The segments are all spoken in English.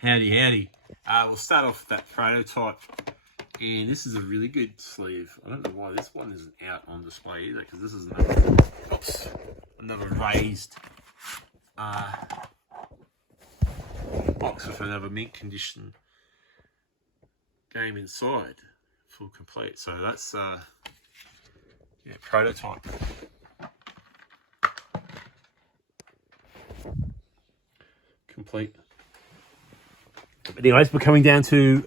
Howdy, howdy. We'll start off with that prototype. And this is a really good sleeve. I don't know why this one isn't out on display either, because this is another raised box with another mint condition game inside, full complete. So that's prototype. Complete. Anyways, we're coming down to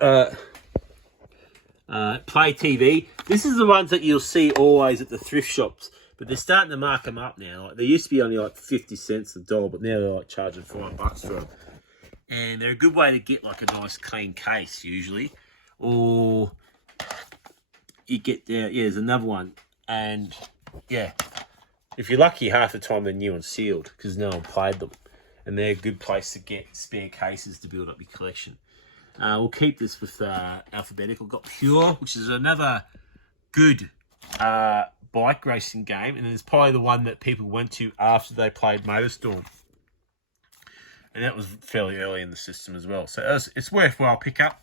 Play TV. This is the ones that you'll see always at the thrift shops, but they're starting to mark them up now. Like, they used to be only like 50 cents a dollar, but now they're like charging $5 for them. And they're a good way to get like a nice clean case usually, or you get there's another one, and yeah, if you're lucky, half the time they're new and sealed because no one played them. And they're a good place to get spare cases to build up your collection. We'll keep this with alphabetical. Got Pure, which is another good bike racing game, and it's probably the one that people went to after they played MotorStorm. And that was fairly early in the system as well. So it's worthwhile pick up.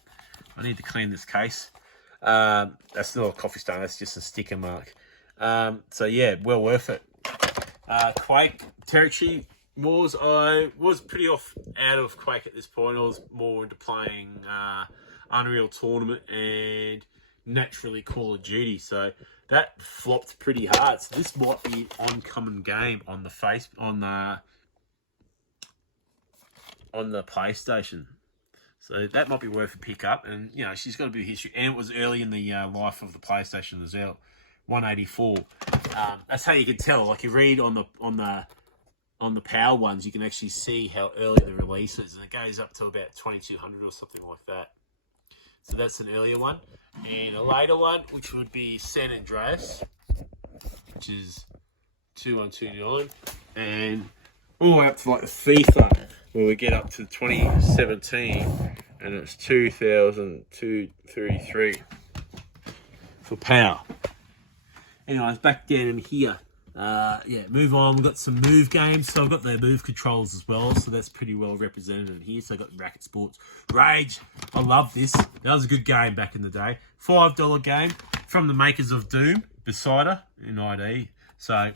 I need to clean this case. That's not a coffee stain, that's just a sticker mark. So yeah, well worth it. Quake Territory Wars, I was pretty out of Quake at this point. I was more into playing Unreal Tournament and naturally Call of Duty. So that flopped pretty hard. So this might be an oncoming game on the PlayStation. So that might be worth a pick up. And you know, she's got a bit of history, and it was early in the life of the PlayStation as well. 184. That's how you can tell. Like, you read on the power ones, you can actually see how early the release is, and it goes up to about 2200 or something like that. So that's an earlier one. And a later one, which would be San Andreas, which is 2129, and all the way up to like the FIFA, where we get up to 2017, and it's 2233 for power. Anyways, back down in here. Move on. We've got some Move games. So I've got the Move controls as well. So that's pretty well represented in here. So I've got Racket Sports. Rage. I love this. That was a good game back in the day. $5 game from the makers of Doom, Besider in ID. So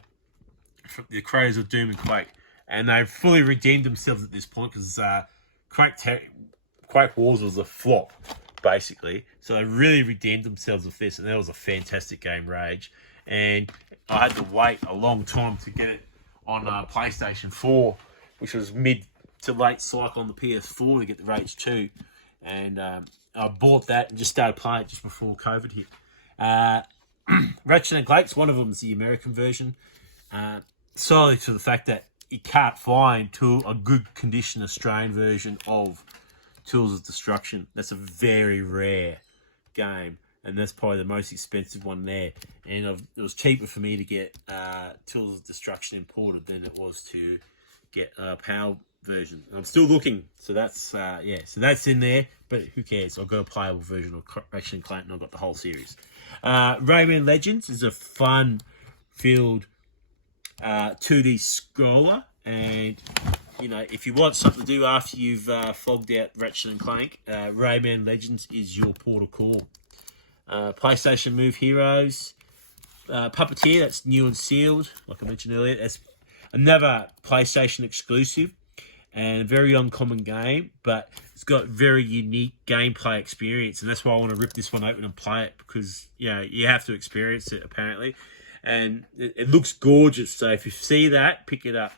from the creators of Doom and Quake. And they've fully redeemed themselves at this point, because Quake Wars was a flop, basically. So they really redeemed themselves with this. And that was a fantastic game, Rage. And I had to wait a long time to get it on PlayStation 4, which was mid to late cycle on the PS4 to get the Rage 2. And I bought that and just started playing it just before COVID hit. Ratchet & Clank's one of them is the American version, solely to the fact that you can't find a good condition Australian version of Tools of Destruction. That's a very rare game. And that's probably the most expensive one there. And it was cheaper for me to get Tools of Destruction imported than it was to get a PAL version. And I'm still looking. So that's, so that's in there. But who cares? I've got a playable version of Ratchet & Clank, and I've got the whole series. Rayman Legends is a fun-filled 2D scroller. And, you know, if you want something to do after you've flogged out Ratchet & Clank, Rayman Legends is your port of call. PlayStation Move Heroes, Puppeteer, that's new and sealed, like I mentioned earlier. That's another PlayStation exclusive and a very uncommon game, but it's got very unique gameplay experience, and that's why I want to rip this one open and play it, because you know, you have to experience it apparently, and it looks gorgeous. So if you see that, pick it up.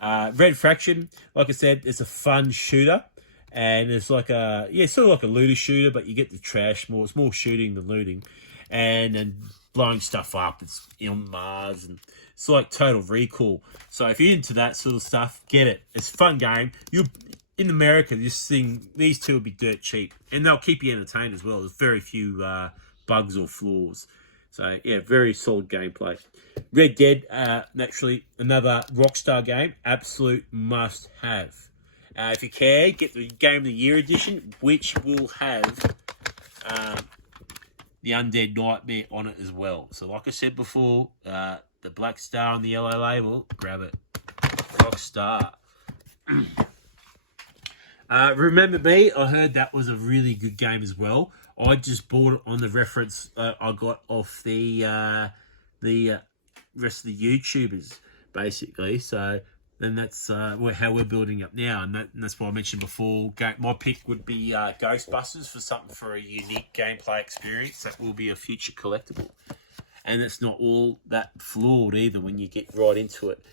Red Faction, like I said, it's a fun shooter. And it's like sort of like a looter shooter, but you get the trash more. It's more shooting than looting, and blowing stuff up. It's on Mars, and it's like Total Recall. So if you're into that sort of stuff, get it. It's a fun game. In America, these two will be dirt cheap, and they'll keep you entertained as well. There's very few bugs or flaws. So yeah, very solid gameplay. Red Dead, naturally another Rockstar game, absolute must have. If you can, get the Game of the Year edition, which will have the Undead Nightmare on it as well. So like I said before, the black star on the yellow label, grab it. Rockstar. Remember Me, I heard that was a really good game as well. I just bought it on the reference I got off the rest of the YouTubers, basically. So then that's how we're building up now, and that's what I mentioned before. My pick would be Ghostbusters for a unique gameplay experience that will be a future collectible, and it's not all that flawed either when you get right into it.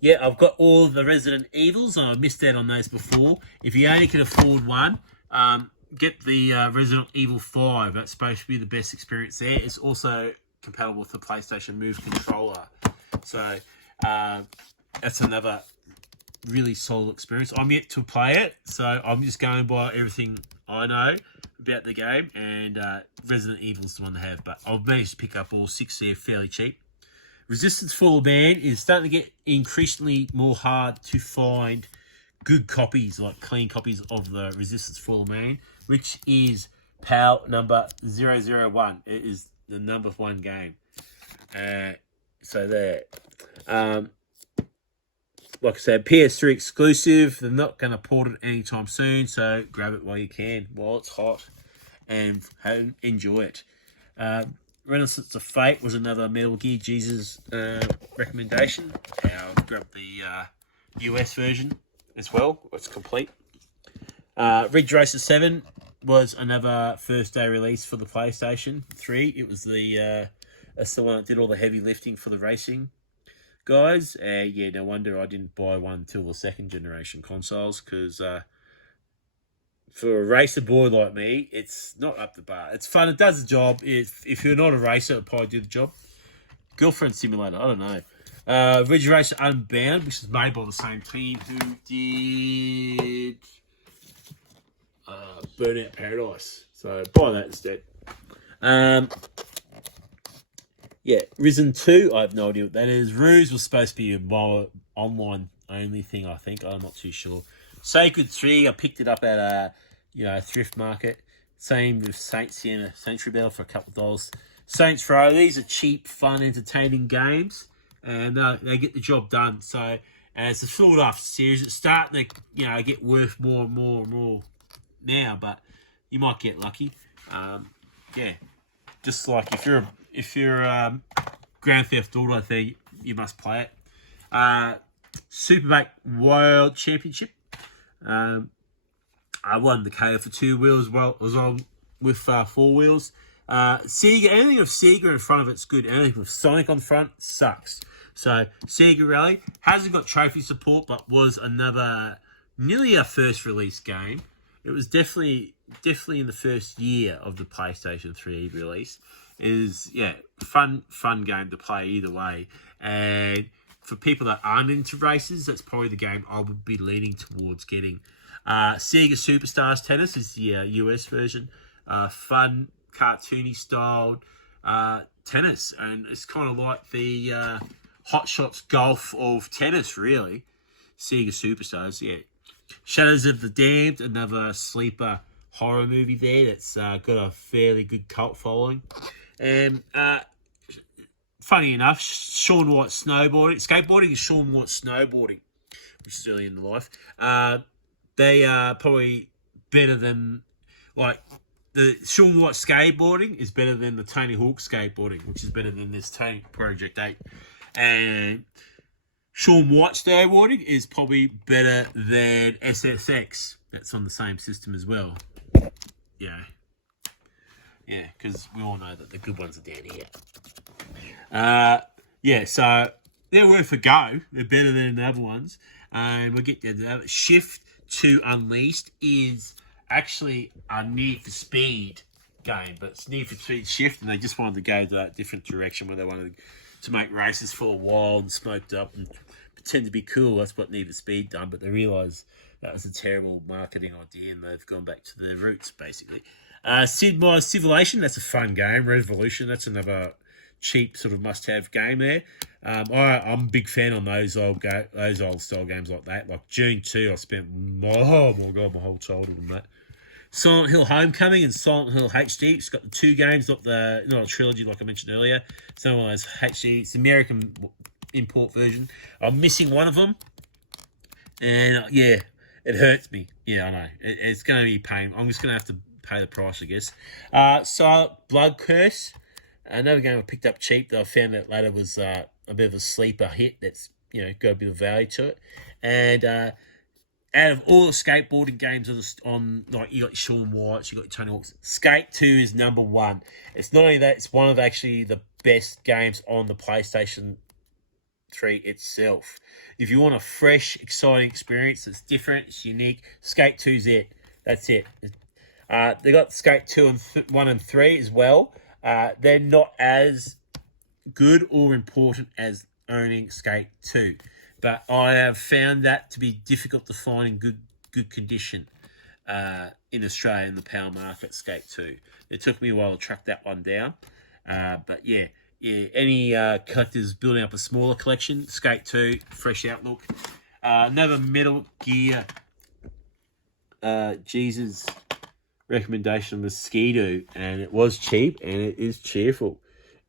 Yeah, I've got all the Resident Evils, and I missed out on those before. If you only can afford one, get the Resident Evil 5. That's supposed to be the best experience there. It's also compatible with the PlayStation Move controller. So that's another really solid experience. I'm yet to play it, so I'm just going by everything I know about the game, and Resident Evil's the one to have. But I've managed to pick up all 6 there fairly cheap. Resistance Fall Band is starting to get increasingly more hard to find good copies, like clean copies of the Resistance Fall Band, which is PAL number 001. It is the number 1 game. So there. Like I said, PS3 exclusive. They're not going to port it anytime soon, so grab it while you can, while it's hot, and enjoy it. Renaissance of Fate was another Metal Gear Jesus recommendation. I'll grab the US version as well. It's complete. Ridge Racer 7 was another first day release for the PlayStation 3. It was that's the one that did all the heavy lifting for the racing guys. Yeah, no wonder I didn't buy one till the 2nd generation consoles, because for a racer boy like me, it's not up the bar. It's fun. It does the job. If you're not a racer, it'll probably do the job. Girlfriend Simulator, I don't know. Ridge Racer Unbound, which is made by the same team who did Burnout Paradise. So buy that instead. Yeah, Risen 2, I have no idea what that is. Ruse was supposed to be a online only thing, I think. I'm not too sure. Sacred 3, I picked it up at a thrift market. Same with Saints in a Century Bell for a couple of dollars. Saints Row, these are cheap, fun, entertaining games, and they get the job done. So it's a sought after series. It's starting to get worth more and more and more now, but you might get lucky. Yeah, just like if you're Grand Theft Auto thing, you must play it. Superbike World Championship. I won the KO for 2 wheels. Well, I was on with 4 wheels. Sega, anything with Sega in front of it's good. Anything with Sonic on front sucks. So Sega Rally hasn't got trophy support, but was nearly a first release game. It was definitely in the first year of the PlayStation 3 release. It is fun game to play either way. And for people that aren't into races, that's probably the game I would be leaning towards getting. Sega Superstars Tennis is the US version. Fun, cartoony styled tennis, and it's kind of like the Hot Shots Golf of tennis, really. Sega Superstars, yeah. Shadows of the Damned, another sleeper horror movie there that's got a fairly good cult following. And funny enough, Shaun White skateboarding is Shaun White snowboarding, which is early in the life. They are probably better than, the Shaun White skateboarding is better than the Tony Hawk skateboarding, which is better than this Tony Project 8. And Shaun White snowboarding is probably better than SSX. That's on the same system as well. Yeah. Yeah, because we all know that the good ones are down here. So they're worth a go. They're better than the other ones. And we'll get down to that. Shift to Unleashed is actually a Need for Speed game, but it's Need for Speed Shift, and they just wanted to go to that different direction where they wanted to make races for a while and smoked up and pretend to be cool. That's what Need for Speed done, but they realised that was a terrible marketing idea, and they've gone back to their roots, basically. Sid Meier's Civilization, that's a fun game. Revolution, that's another cheap sort of must-have game there. I'm a big fan on those old style games like that. Like June 2, I spent my whole childhood on that. Silent Hill Homecoming and Silent Hill HD. It's got the 2 games, not a trilogy like I mentioned earlier. Some of those HD. It's the American import version. I'm missing one of them. And It hurts me. Yeah, I know. It's going to be pain. I'm just going to have to pay the price, I guess. So, Blood Curse. Another game I picked up cheap that I found out later was a bit of a sleeper hit that's, got a bit of value to it. And out of all the skateboarding games on like, you got Shaun White's, you got Tony Hawk's, Skate 2 is number one. It's not only that, it's one of actually the best games on the PlayStation 3 itself. If you want a fresh, exciting experience that's different, it's unique, Skate 2's it. That's it. They got Skate 2 and 1 and 3 as well. They're not as good or important as owning Skate 2. But I have found that to be difficult to find in good condition in Australia in the power market, Skate 2. It took me a while to track that one down. But yeah, any collectors building up a smaller collection, Skate 2, fresh outlook. Another Metal Gear Jesus recommendation was Ski-Doo, and it was cheap, and it is cheerful.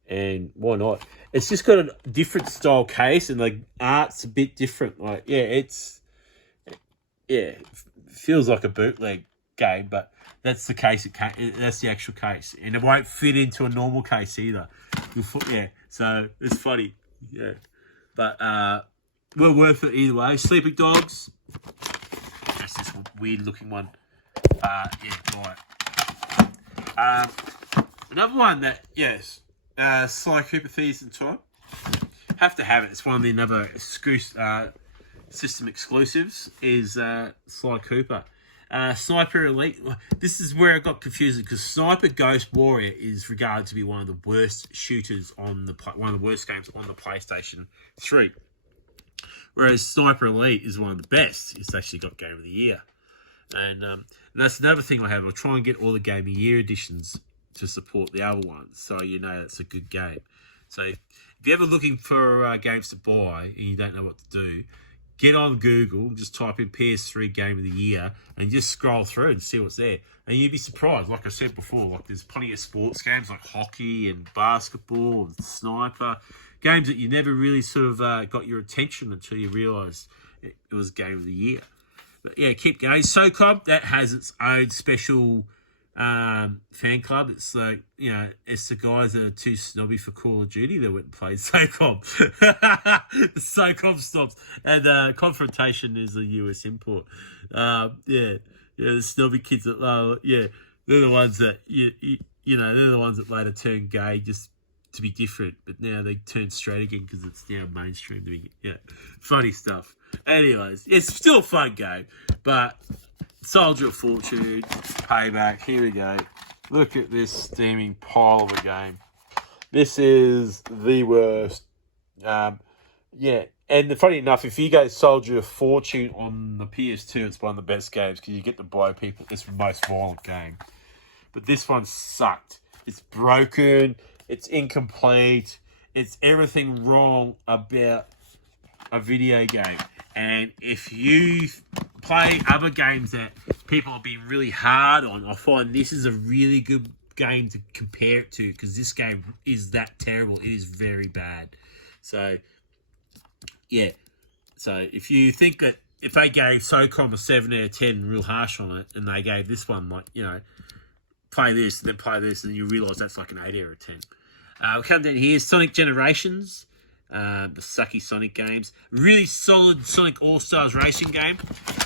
And why not? It's just got a different style case, and like art's a bit different. Like, it feels like a bootleg game, but that's the case. That's the actual case, and it won't fit into a normal case either. So it's funny. Yeah, but well worth it either way. Sleeping Dogs. That's this weird looking one. Right. Another one that Sly Cooper Thieves in Time. Have to have it. It's one of the another system exclusives is Sly Cooper. Sniper Elite. This is where I got confused because Sniper Ghost Warrior is regarded to be one of the worst shooters one of the worst games on the PlayStation 3. Whereas Sniper Elite is one of the best. It's actually got Game of the Year. And that's another thing I have. I try and get all the Game of the Year editions to support the other ones, so it's a good game. So if you're ever looking for games to buy and you don't know what to do, get on Google, just type in PS3 Game of the Year, and just scroll through and see what's there. And you'd be surprised. Like I said before, like there's plenty of sports games like hockey and basketball and sniper, games that you never really sort of got your attention until you realised it was Game of the Year. But yeah, keep going. SOCOM, that has its own special fan club. It's like, it's the guys that are too snobby for Call of Duty that went and played SOCOM. The SOCOM stops. And Confrontation is a US import. The snobby kids that, they're the ones that, they're the ones that later turn gay just to be different. But now they turn straight again because it's now mainstream doing it. Funny stuff. Anyways, it's still a fun game, but Soldier of Fortune, Payback, here we go. Look at this steaming pile of a game. This is the worst. And funny enough, if you go Soldier of Fortune on the PS2, it's one of the best games because you get to blow people. It's the most violent game. But this one sucked. It's broken. It's incomplete. It's everything wrong about a video game. And if you play other games that people have been really hard on, I find this is a really good game to compare it to because this game is that terrible. It is very bad. So, So if you think that if they gave SOCOM a 7 out of 10 real harsh on it, and they gave this one, play this, and then play this, and you realise that's like an 8 out of 10. We'll come down here, Sonic Generations. The sucky Sonic games. Really solid Sonic All-Stars racing game.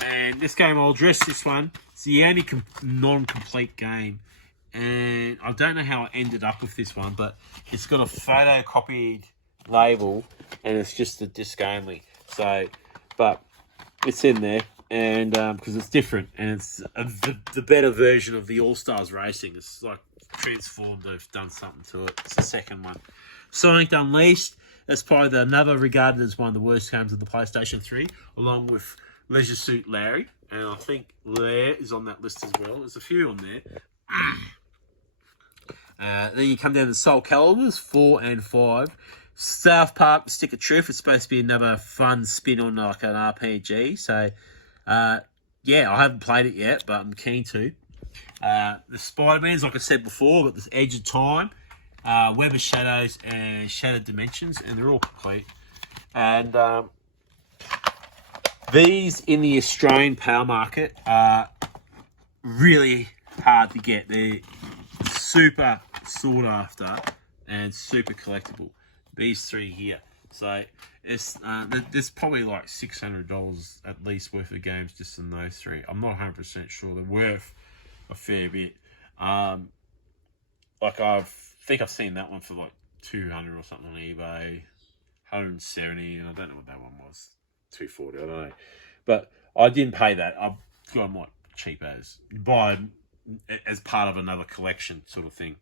And this game, I'll address this one. It's the only non-complete game. And I don't know how I ended up with this one, but it's got a photocopied label, and it's just a disc only. So, but it's in there, and because it's different, and it's the better version of the All-Stars racing. It's like transformed, they've done something to it. It's the second one. Sonic Unleashed. That's probably another regarded as one of the worst games of the PlayStation 3, along with Leisure Suit Larry. And I think Lair is on that list as well. There's a few on there. Then you come down to Soul Caliburs 4 and 5. South Park Stick of Truth is supposed to be another fun spin on like an RPG. So, I haven't played it yet, but I'm keen to. The Spider-Mans, like I said before, got this Edge of Time. Web of Shadows and Shattered Dimensions, and they're all complete. And These in the Australian power market are really hard to get. They're super sought after and super collectible. These three here. So it's there's probably like $600 at least worth of games just in those three. I'm not 100% sure. They're worth a fair bit. Like I think I've seen that one for like 200 or something on eBay, 170, and I don't know what that one was, 240. I don't know, but I didn't pay that. I got them like cheap as buy as part of another collection sort of thing,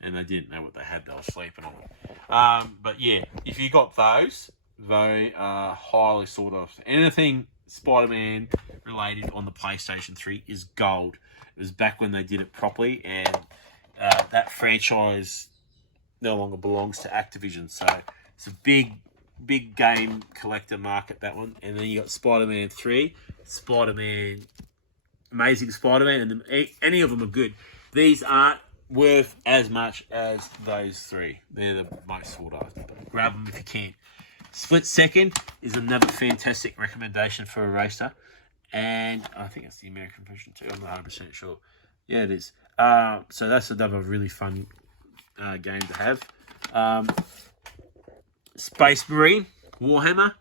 and they didn't know what they had. They were sleeping on. But yeah, if you got those, they are highly sought after. Anything Spider-Man related on the PlayStation 3 is gold. It was back when they did it properly, and that franchise no longer belongs to Activision. So it's a big game collector market, that one. And then you got Spider-Man 3, Spider-Man, Amazing Spider-Man, and any of them are good. These aren't worth as much as those three. They're the most sought after. Grab them if you can. Split Second is another fantastic recommendation for a racer. And I think it's the American version too. I'm not 100% sure. Yeah, it is. So that's another really fun game to have. Space Marine, Warhammer.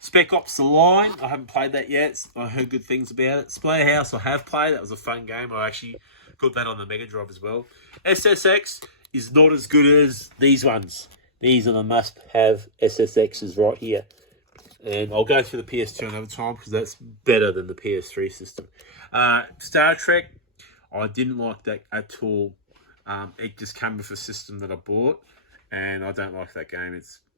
Spec Ops: The Line. I haven't played that yet. I heard good things about it. Splatterhouse I have played. That was a fun game. I actually got that on the Mega Drive as well. SSX is not as good as these ones. These are the must-have SSXs right here. And I'll go through the PS2 another time because that's better than the PS3 system. Star Trek, I didn't like that at all. It just came with a system that I bought, and I don't like that game.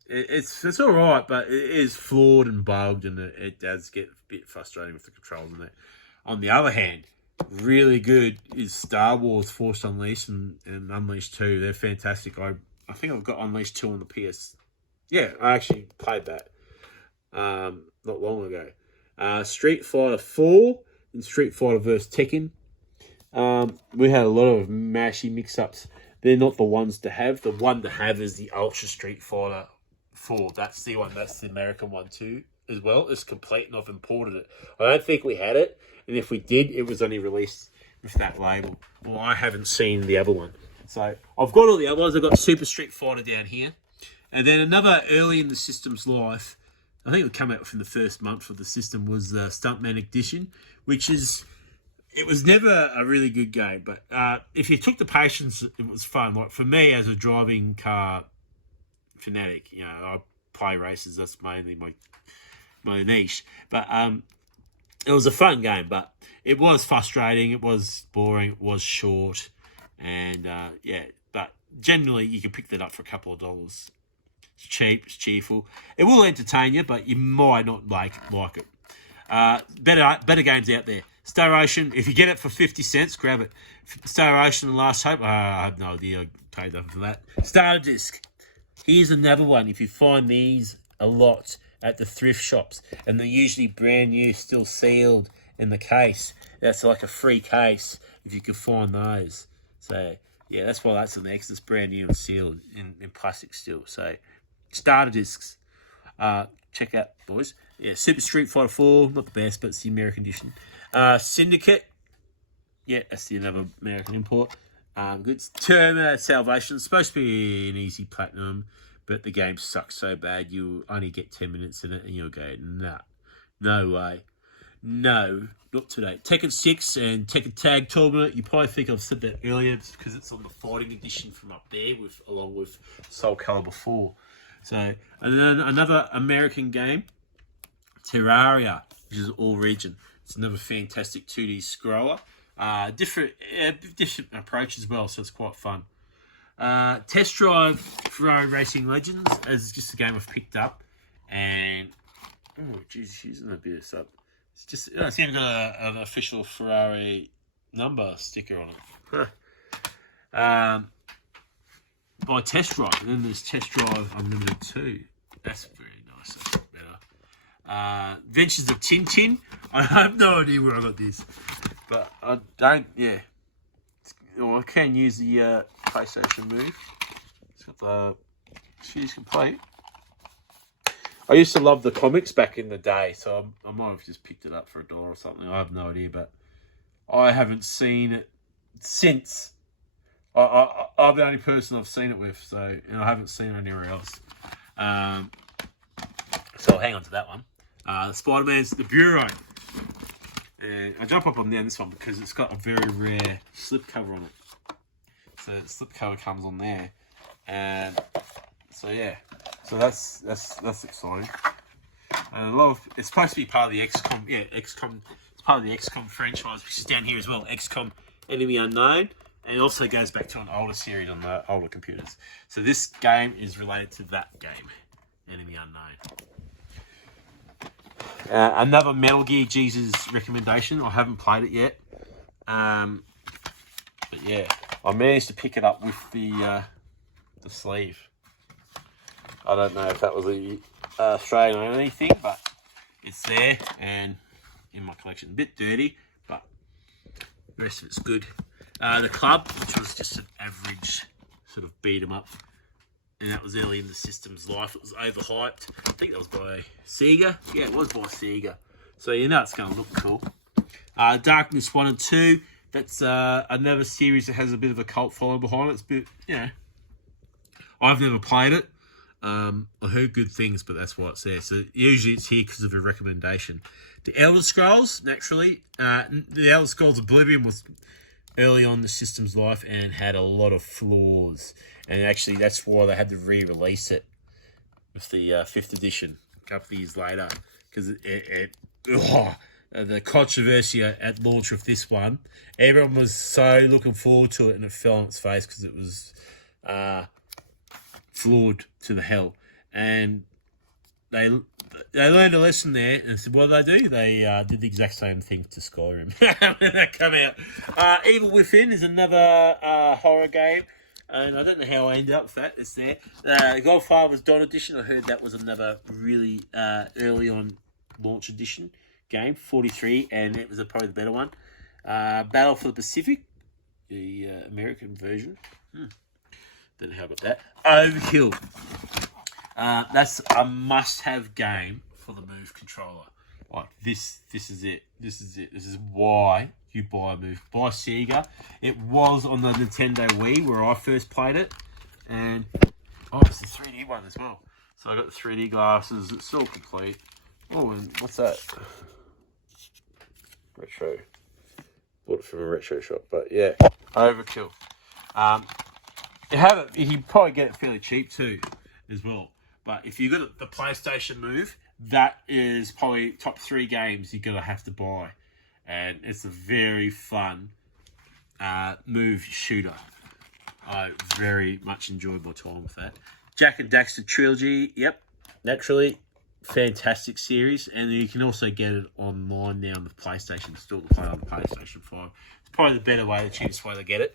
It's all right, but it is flawed and bugged, and it does get a bit frustrating with the controls and that. On the other hand, really good is Star Wars Force Unleashed and Unleashed 2. They're fantastic. I think I've got Unleashed 2 on the PS. Yeah, I actually played that not long ago. Street Fighter 4 and Street Fighter vs. Tekken. We had a lot of mashy mix-ups. They're not the ones to have. The one to have is the Ultra Street Fighter 4. That's the one. That's the American one too, as well. It's complete, and I've imported it. I don't think we had it, and if we did, it was only released with that label. Well, I haven't seen the other one. So I've got all the other ones. I've got Super Street Fighter down here. And then another early in the system's life, I think it would come out within the first month of the system, was Stuntman Edition, which is... It was never a really good game, but if you took the patience, it was fun. Like for me, as a driving car fanatic, you know, I play races. That's mainly my niche. But it was a fun game, but it was frustrating. It was boring. It was short, and yeah. But generally, you can pick that up for a couple of dollars. It's cheap. It's cheerful. It will entertain you, but you might not like it. Better games out there. Star Ocean, if you get it for 50 cents, grab it. Star Ocean and Last Hope, I have no idea. I paid nothing for that. Starter Disc. Here's another one. If you find these a lot at the thrift shops, and they're usually brand new, still sealed in the case. That's like a free case if you can find those. So, yeah, that's why that's in the X. It's brand new and sealed in plastic still. So, Starter Discs. Check out, boys. Yeah, Super Street Fighter 4, not the best, but it's the American edition. Syndicate. Yeah, that's the another American import. Good. Terminator Salvation. It's supposed to be an easy platinum, but the game sucks so bad you only get 10 minutes in it and you'll go, nah, no way. No, not today. Tekken 6 and Tekken Tag Tournament. You probably think I've said that earlier because it's on the fighting edition from up there along with Soul Calibur 4. So, and then another American game, Terraria, which is all region. It's another fantastic 2D scroller. Different approach as well, so it's quite fun. Test Drive Ferrari Racing Legends is just a game I've picked up, and oh jeez, using a bit of sub. It's even got an official Ferrari number sticker on it. By Test Drive, and then there's Test Drive Unlimited 2. That's very nice. That's better. Adventures of Tintin. I have no idea where I got this, but I don't. Yeah, I can use the PlayStation Move. It's got the. You can play. I used to love the comics back in the day, so I might have just picked it up for $1 or something. I have no idea, but I haven't seen it since. I'm the only person I've seen it with, so and I haven't seen it anywhere else. So I'll hang on to that one. The Spider-Man's The Bureau. And I jump up on this one because it's got a very rare slipcover on it. So the slipcover comes on there, and so yeah, so that's exciting. And a lot of it's supposed to be part of the XCOM. Yeah, XCOM. It's part of the XCOM franchise, which is down here as well. XCOM Enemy Unknown, and it also goes back to an older series on the older computers. So this game is related to that game, Enemy Unknown. Another Metal Gear Jesus recommendation. I haven't played it yet, but yeah, I managed to pick it up with the sleeve. I don't know if that was a Australian or anything, but it's there and in my collection. A bit dirty, but the rest of it's good. The Club, which was just an average sort of beat 'em up, and that was early in the system's life. It was overhyped. I think that was by Sega. Yeah, it was by Sega. So you know it's going to look cool. Darkness 1 and 2. That's another series that has a bit of a cult following behind it. It's a bit, I've never played it. I heard good things, but that's why it's there. So usually it's here because of a recommendation. The Elder Scrolls, naturally. The Elder Scrolls Oblivion was early on in the system's life and had a lot of flaws. And actually, that's why they had to re-release it with the 5th edition a couple of years later. Because the controversy at launch of this one, everyone was so looking forward to it, and it fell on its face because it was flawed to the hell. And they learned a lesson there, and said, what did they do? They did the exact same thing to Skyrim when that came out. Evil Within is another horror game, and I don't know how I ended up with that. It's there. Godfather's Dawn Edition, I heard that was another really early on launch edition game, 43, and it was probably the better one. Battle for the Pacific, the American version. Don't know how I got that. Overkill. That's a must-have game for the Move controller. Like this is it. This is why you buy a Move. Buy Sega. It was on the Nintendo Wii where I first played it, and it's the 3D one as well. So I got the 3D glasses. It's all complete. Oh, and what's that? Retro. Bought it from a retro shop, but yeah, Overkill. You can probably get it fairly cheap too, as well. But if you got the PlayStation Move, that is probably top 3 games you're gonna have to buy, and it's a very fun Move shooter. I very much enjoyed my time with that. Jak and Daxter Trilogy, yep, naturally, fantastic series, and you can also get it online now on the PlayStation Store to play on the PlayStation 5. It's probably the better way, the cheapest way to get it.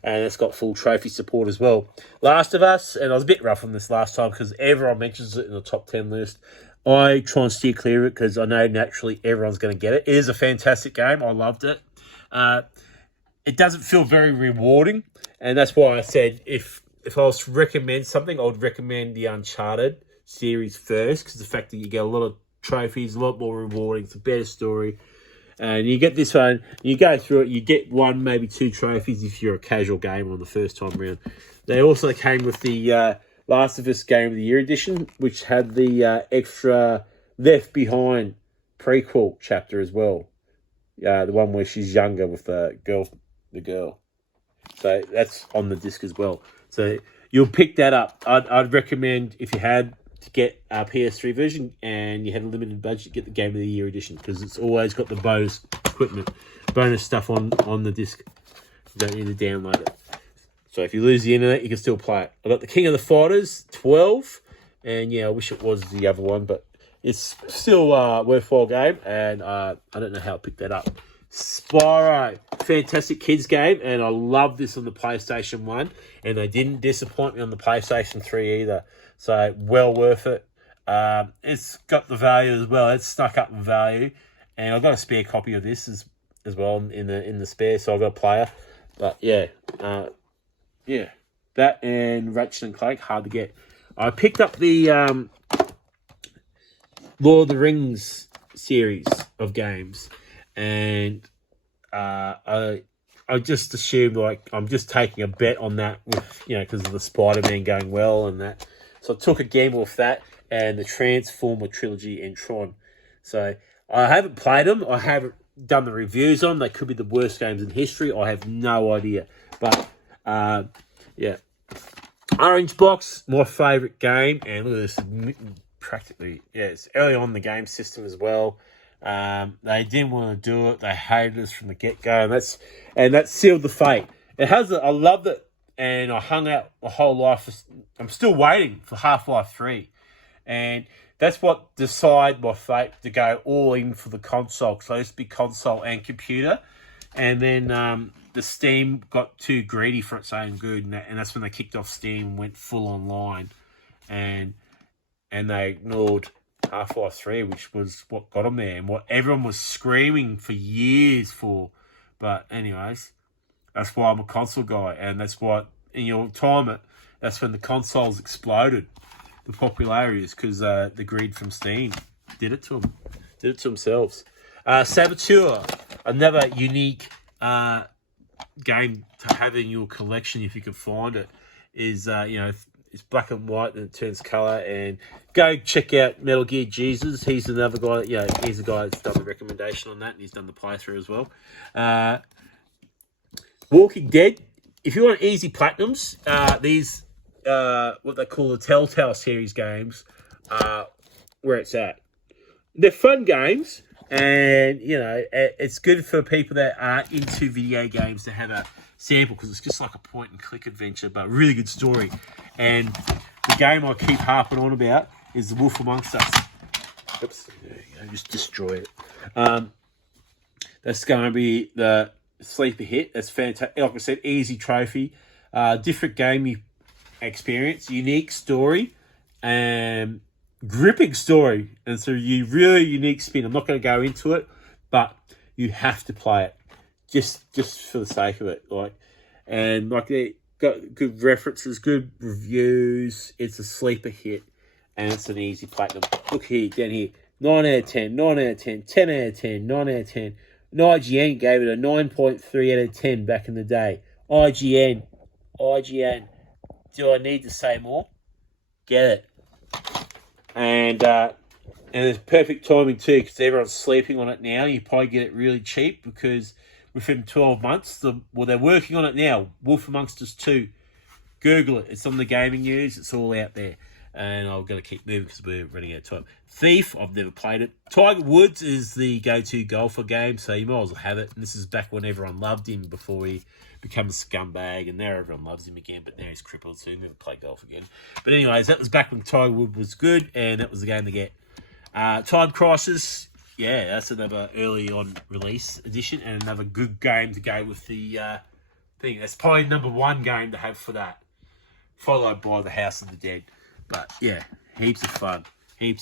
And it's got full trophy support as well. Last of Us, and I was a bit rough on this last time because everyone mentions it in the top 10 list. I try and steer clear of it because I know naturally everyone's going to get it. It is a fantastic game. I loved it. It doesn't feel very rewarding, and that's why I said if I was to recommend something, I would recommend the Uncharted series first, because the fact that you get a lot of trophies, a lot more rewarding, it's a better story. And you get this one, you go through it, you get 1, maybe 2 trophies if you're a casual gamer on the first time round. They also came with the Last of Us Game of the Year edition, which had the extra Left Behind prequel chapter as well. The one where she's younger with the girl. So that's on the disc as well. So you'll pick that up. I'd recommend, if you had to get a PS3 version and you had a limited budget, get the Game of the Year edition, because it's always got the bonus equipment, bonus stuff on the disc. You don't need to download it. So if you lose the internet, you can still play it. I got the King of the Fighters 12, and yeah, I wish it was the other one, but it's still a worthwhile game, and I don't know how I picked that up. Spyro, fantastic kids game, and I love this on the PlayStation 1, and they didn't disappoint me on the PlayStation 3 either. So, well worth it. It's got the value as well. It's snuck up in value. And I've got a spare copy of this as well in the spare, so I've got a player. But, yeah. That and Ratchet and Clank, hard to get. I picked up the Lord of the Rings series of games, and I just assumed, like, I'm just taking a bet on that with, because of the Spider-Man going well and that. So I took a gamble with that and the Transformer trilogy and Tron. So I haven't played them. I haven't done the reviews on them. They could be the worst games in history. I have no idea. But, yeah. Orange Box, my favourite game. And look at this, practically, it's early on in the game system as well. They didn't want to do it. They hated us from the get-go, and that sealed the fate. I loved it, and I hung out my whole life. I'm still waiting for Half-Life 3, and that's what decided my fate to go all in for the console. Because I used to be console and computer, and then the Steam got too greedy for its own good, and that's when they kicked off Steam and went full online, and they ignored Half-Life 3, which was what got them there and what everyone was screaming for years for. But anyways, that's why I'm a console guy, and that's why in your time that's when the consoles exploded. The popularity is because the greed from Steam did it to themselves. Saboteur, another unique game to have in your collection if you can find it, is it's black and white and it turns colour. And go check out Metal Gear Jesus. He's another guy. He's the guy that's done the recommendation on that, and he's done the playthrough as well. Walking Dead. If you want easy platinums, these what they call the Telltale series games, where it's at. They're fun games, and it's good for people that are into video games to have a sample, because it's just like a point and click adventure, but really good story. And the game I keep harping on about is The Wolf Amongst Us. Oops, there you go, just destroy it. That's going to be the sleeper hit. That's fantastic. Like I said, easy trophy, different game experience, unique story, and gripping story. And it's a really unique spin. I'm not going to go into it, but you have to play it. Just for the sake of it, they got good references, good reviews. It's a sleeper hit, and it's an easy platinum. Look here, down here, 9 out of 10, 9 out of 10, 10 out of 10, 9 out of 10. And IGN gave it a 9.3 out of 10 back in the day. IGN. Do I need to say more? Get it. And it's perfect timing too, because everyone's sleeping on it now. You probably get it really cheap because within 12 months, they're working on it now. Wolf Amongst Us 2. Google it. It's on the gaming news. It's all out there. And I've got to keep moving because we're running out of time. Thief, I've never played it. Tiger Woods is the go-to golfer game, so you might as well have it. And this is back when everyone loved him before he became a scumbag, and now everyone loves him again, but now he's crippled, so he'll never play golf again. But anyways, that was back when Tiger Woods was good, and that was the game to get. Time Crisis, that's another early on release edition, and another good game to go with the thing. That's probably number one game to have for that, followed by The House of the Dead. But yeah, heaps of fun. We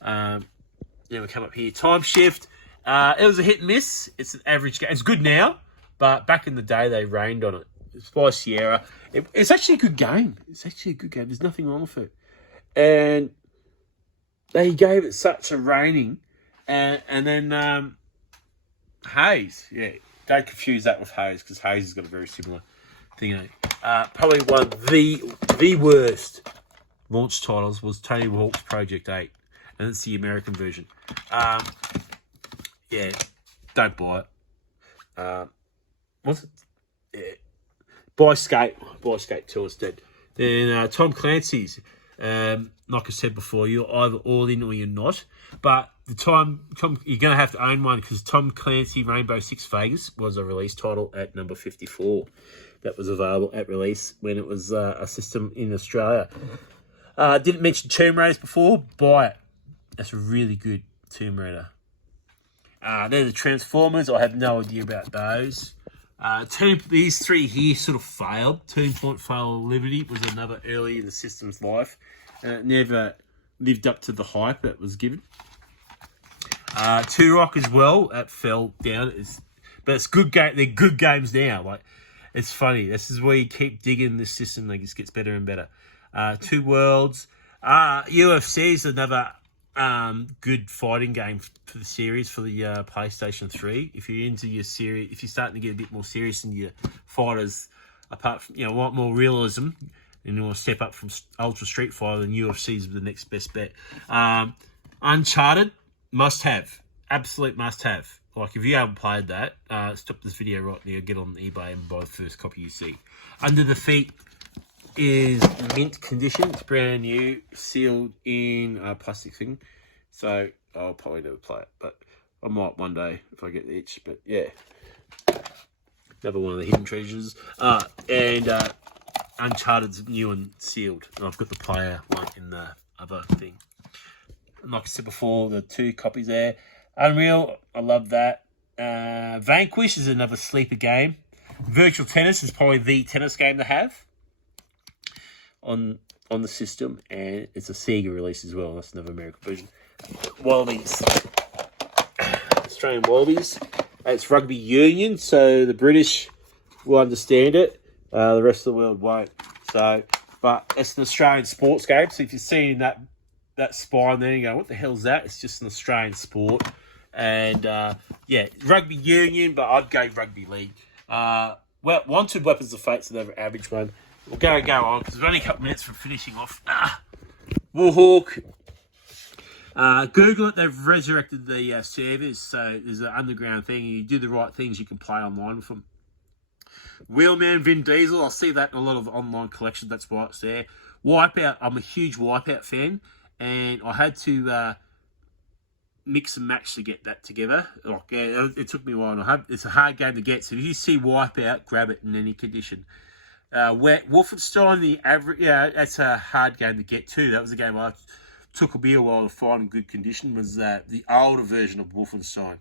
come up here. Time Shift. It was a hit and miss. It's an average game. It's good now, but back in the day they rained on it. It's by Sierra. It's actually a good game. There's nothing wrong with it. And they gave it such a rating. And then Haze. Yeah, don't confuse that with Haze, because Haze has got a very similar thing. Probably one of the worst launch titles was Tony Hawk's Project 8, and it's the American version. Don't buy it. What's it? Yeah. Buy Skate 2 instead. Then Tom Clancy's, like I said before, you're either all in or you're not. But Tom, you're going to have to own one, because Tom Clancy Rainbow Six Vegas was a release title at number 54. That was available at release when it was a system in Australia. Didn't mention Tomb Raiders before. Buy it. That's a really good Tomb Raider. They're the Transformers. I have no idea about those. These three here sort of failed. Tomb Point Fail Liberty was another early in the system's life. It never lived up to the hype that was given. Turok as well. That fell down. But it's good game. They're good games now. It's funny. This is where you keep digging the system. It just gets better and better. Two Worlds. UFC is another good fighting game for the series for the PlayStation 3. If you're into your series, if you're starting to get a bit more serious in your fighters, apart from, you know, want more realism and you want to step up from Ultra Street Fighter, then UFC is the next best bet. Uncharted, must have. Absolute must have. Like, if you haven't played that, stop this video right now, get on eBay and buy the first copy you see. Under the Feet is mint condition. It's brand new, sealed in a plastic thing. So I'll probably never play it, but I might one day if I get the itch. But yeah, another one of the hidden treasures. And Uncharted's new and sealed. And I've got the player one in the other thing. And like I said before, the 2 copies there. Unreal, I love that. Vanquish is another sleeper game. Virtual Tennis is probably the tennis game to have on the system, and it's a Sega release as well. That's another American version. Wallabies, Australian Wallabies. It's rugby union, so the British will understand it. The rest of the world won't. So, but it's an Australian sports game. So if you're seeing that spine there, you go, "What the hell's that?" It's just an Australian sport, and yeah, rugby union, but I'd go rugby league. Well, Wanted Weapons of Fate's another average one. We'll go on, because we're only a couple minutes from finishing off. Warhawk. Google it. They've resurrected the servers, so there's an underground thing. You do the right things, you can play online with them. Wheelman Vin Diesel. I'll see that in a lot of online collections. That's why it's there. Wipeout. I'm a huge Wipeout fan, and I had to mix and match to get that together. Like, yeah, it took me a while. It's a hard game to get, so if you see Wipeout, grab it in any condition. Wolfenstein, the average, yeah, that's a hard game to get to. That was a game I took me a while to find in good condition. Was the older version of Wolfenstein.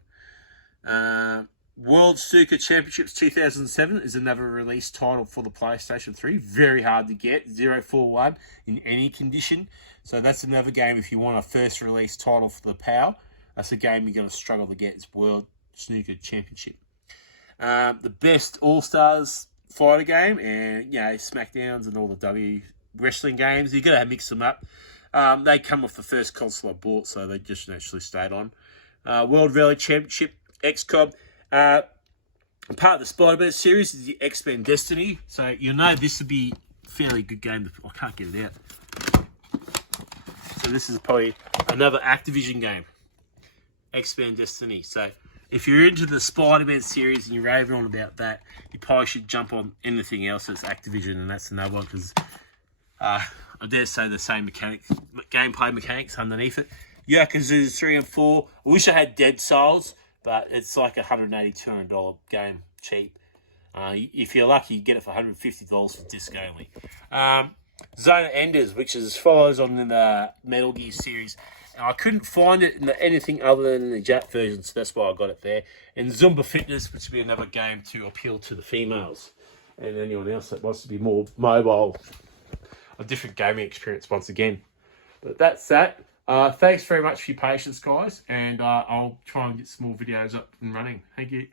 World Snooker Championships 2007 is another release title for the PlayStation 3. Very hard to get, 041 in any condition. So that's another game if you want a first release title for the PAL. That's a game you're going to struggle to get. It's World Snooker Championship. The best All-Stars fighter game, and, you know, SmackDowns and all the W wrestling games. You've got to mix them up. They come off the first console I bought, so they just naturally stayed on. World Rally Championship, XCOM. Part of the Spider-Man series is the X-Men Destiny, so you'll know this would be a fairly good game. I can't get it out. So this is probably another Activision game, X-Men Destiny. So if you're into the Spider-Man series and you're raving on about that, you probably should jump on anything else that's Activision, and that's another one, because I dare say the same gameplay mechanics underneath it. Yakuza 3 and 4. I wish I had Dead Souls, but it's like a $180, $200 game, cheap. If you're lucky, you get it for $150 for disc only. Zone of Enders, which follows on in the Metal Gear series. I couldn't find it in anything other than the Jap version, so that's why I got it there. And Zumba Fitness, which would be another game to appeal to the females and anyone else that wants to be more mobile. A different gaming experience once again. But that's that. Thanks very much for your patience, guys, and I'll try and get some more videos up and running. Thank you.